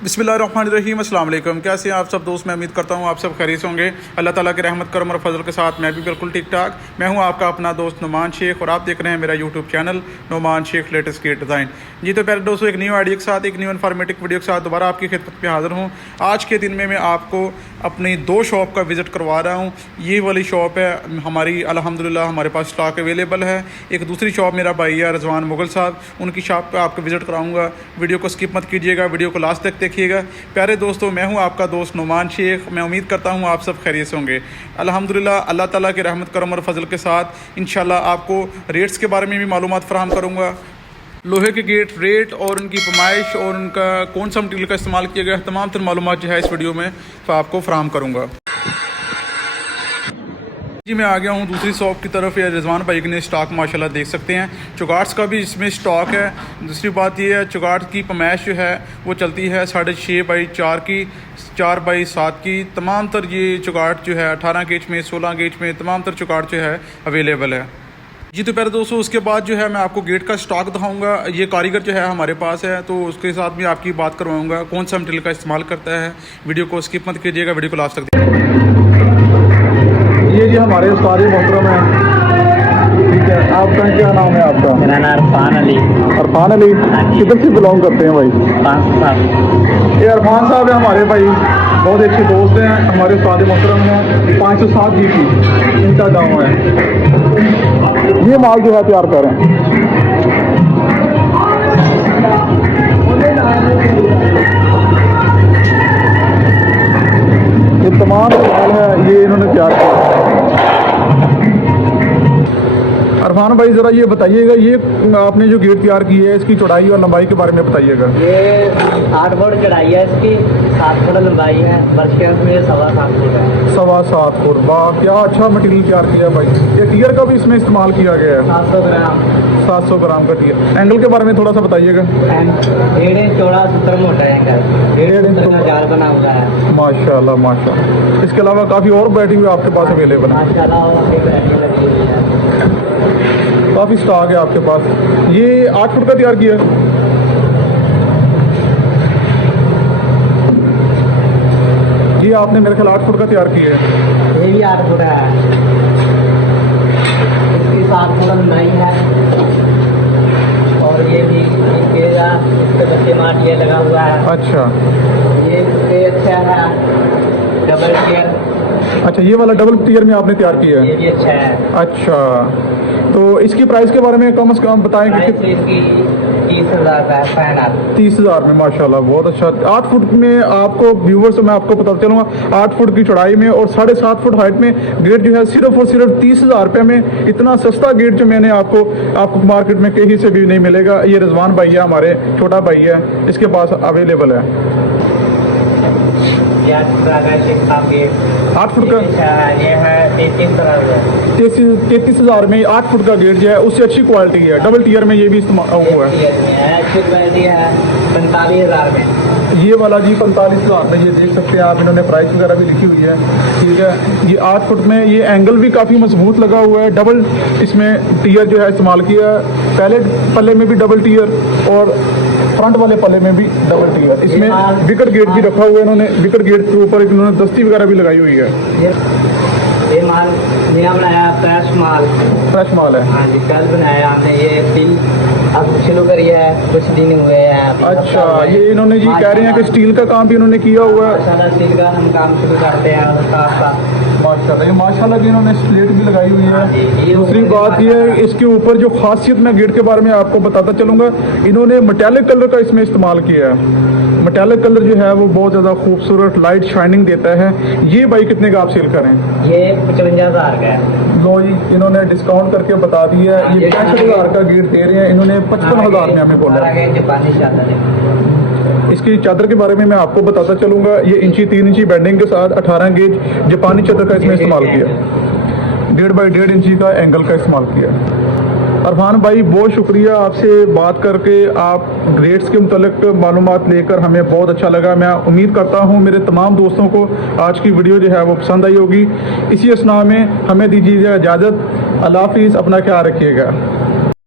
बिस्मिल्लाहिर्रहमानिर्रहीम, अस्सलाम वालेकुम। कैसे हैं आप सब दोस्त? मैं उम्मीद करता हूँ आप सब खैरियत होंगे। अल्लाह ताला के रहमत करम और फजल के साथ मैं भी बिल्कुल ठीक ठाक। मैं हूँ आपका अपना दोस्त नुमान शेख और आप देख रहे हैं मेरा YouTube channel Numan Shaikh latest gate design. जी तो प्यारे दोस्तों, एक न्यू आइडिया के साथ, एक न्यू इन्फॉर्मेटिव वीडियो के साथ दोबारा आपकी खिदमत में हाज़िर हूँ। आज के दिन में मैं आपको अपनी दो शॉप का विज़िट करवा रहा हूँ। ये वाली शॉप है हमारी, अल्हम्दुलिल्लाह हमारे पास स्टॉक अवेलेबल है। एक दूसरी शॉप मेरा भाई है रिजवान मुगल साहब, उनकी शॉप पर आपको विज़िट कराऊँगा। वीडियो को स्किप मत कीजिएगा, वीडियो को लास्ट तक देखिएगा। प्यारे दोस्तों, मैं हूं आपका दोस्त नुमान शेख। मैं उम्मीद करता हूं आप सब खैरियत होंगे। अल्हम्दुलिल्लाह अल्लाह ताला के रहमत करम और फजल के साथ इंशाल्लाह आपको रेट्स के बारे में भी मालूमात फराहम करूंगा। लोहे के गेट रेट और उनकी पैमाइश और उनका कौन सा मटीरियल का इस्तेमाल किया गया है, तमाम तर मालूमात जो है इस वीडियो में आपको फराहम करूँगा। जी मैं आ गया हूँ दूसरी शॉप की तरफ। या रिजवान भाई ने स्टॉक माशाल्लाह देख सकते हैं, चुगाट्स का भी इसमें स्टॉक है। दूसरी बात ये है, चुगाट की पैमाइश जो है वो चलती है 6.5 बाई 4 की, 4 बाई 7 की। तमाम तर ये चुगाट जो है 18 गेज में, 16 गेज में तमाम तर चुगाट जो है अवेलेबल है। जी तो प्यारे दोस्तों, उसके बाद जो है मैं आपको गेट का स्टॉक दिखाऊंगा। ये कारीगर जो है हमारे पास है, तो उसके साथ भी आपकी बात करवाऊंगा कौन सा मटीरियल का इस्तेमाल करता है। वीडियो को स्किप मत कीजिएगा, वीडियो को लास्ट तक। ये जी हमारे उस्ताद मोहतरम है, ठीक है। आपका क्या नाम है? आपका? मेरा नाम अरफान अली। अरफान अली किधर से बिलोंग करते हैं भाई? ये अरफान साहब है हमारे भाई, बहुत अच्छे दोस्त हैं हमारे उस्ताद मोहतरम हैं। 507 जी की इनका गाँव है। ये माल जो है तैयार कर रहे हैं। ये तमाम माल है, ये इन्होंने तैयार किया। अरफान भाई ज़रा ये बताइएगा, ये आपने जो गेट तैयार की है इसकी चौड़ाई और लंबाई के बारे में बताइएगा। ये 8 फुट चौड़ाई है इसकी, 7 फुट लंबाई है। बर्शियंस में 7.25 फुट है। 7.25 फुट। वाह, क्या अच्छा मटेरियल तैयार किया है भाई। ये टीयर का भी इसमें इस्तेमाल किया गया है। 700 ग्राम। 700 ग्राम का टीयर। एंगल के बारे में थोड़ा सा बताइएगा। 1.5 इंच चौड़ा, 70 मोटा है एंगल। 1.5 इंच का जाल बना हुआ है। माशाल्लाह माशाल्लाह। इसके अलावा काफ़ी और बैटरी भी आपके पास अवेलेबल है। काफ़ी स्टॉक है आपके पास। ये 8 फुट का तैयार किया है। ये आपने मेरे ख्याल 8 फुट का तैयार किया है। ये भी 8 फुट है। इसकी 7 फुट लंबाई है। और ये भी इसके बच्चे मार ये लगा हुआ है। अच्छा, ये अच्छा है, डबल टीयर। अच्छा, ये वाला डबल टीयर में आपने तैयार किया है। ये भी अच्छा है। अच्छा, तो इसकी प्राइस के बारे में कम से कम बताएंगे कि? इसकी 30,000 का है फाइनल। 30,000 में माशाल्लाह, बहुत अच्छा। 8 फुट में आपको व्यूवर्स मैं आपको बताता चलूँगा, 8 फुट की चौड़ाई में और 7.5 फुट हाइट में गेट जो है सिर्फ और सिर्फ 30,000 रुपये में। इतना सस्ता गेट जो मैंने आपको मार्केट में कहीं से भी नहीं मिलेगा। ये रिजवान भाई है हमारे, छोटा भाई है, इसके पास अवेलेबल है। 8 फुट का ये है 33,000 में 8 फुट का गेट जो है उससे अच्छी क्वालिटी है। डबल टीयर में ये भी इस्तेमाल हुआ है। 45,000 में। ये वाला जी 45,000 में, ये देख सकते हैं आप, इन्होंने प्राइस वगैरह भी लिखी हुई है, ठीक है। ये 8 फुट में, ये एंगल भी काफ़ी मजबूत लगा हुआ है। डबल इसमें टीयर जो है इस्तेमाल किया है। पहले पल्ले में भी डबल टीयर और फ्रंट वाले पल्ले में भी डबल टीयर। इसमें विकेट गेट भी रखा हुआ है इन्होंने। विकेट गेट के ऊपर इन्होंने दस्ती वगैरह भी लगाई हुई है। ये माल नया बनाया, फ्रेश माल है। हाँ जी, कल बनाया हमने। ये स्टील अब शुरू करी है, कुछ दिन हुए हैं। अच्छा, ये इन्होंने जी कह रहे हैं कि स्टील का काम भी इन्होंने किया हुआ है। माशाल्लाह स्टील का हम काम शुरू करते हैं माशाल्लाह। ये माशाल्लाह की इन्होंने स्लेट भी लगाई हुई है। दूसरी बात ये है, इसके ऊपर जो खासियत मैं गेट के बारे में आपको बताता चलूँगा, इन्होंने मेटालिक कलर का इसमें इस्तेमाल किया है। मेटालिक कलर जो है वो बहुत ज़्यादा खूबसूरत लाइट शाइनिंग देता है। ये भाई कितने का आप सेल करें? ये 55,000 का है। लो जी, इन्होंने डिस्काउंट करके बता दिया है। ये 65,000 का गेट दे रहे हैं इन्होंने, 55,000 में हमें बोला। जापानी चादर है। इसकी चादर के बारे में मैं आपको बताता चलूँगा। ये इंची 3 इंची बेंडिंग के साथ 18 गेज जापानी चादर का इसमें इस्तेमाल किया। 1.5 बाई 1.5 इंची का एंगल का इस्तेमाल किया। अरफान भाई बहुत शुक्रिया, आपसे बात करके आप रेट्स के मुतल्लिक मालूमात लेकर हमें बहुत अच्छा लगा। मैं उम्मीद करता हूँ मेरे तमाम दोस्तों को आज की वीडियो जो है वो पसंद आई होगी। इसी असना में हमें दीजिए इजाज़त। अल्लाह हाफिज़, अपना ख्याल रखिएगा।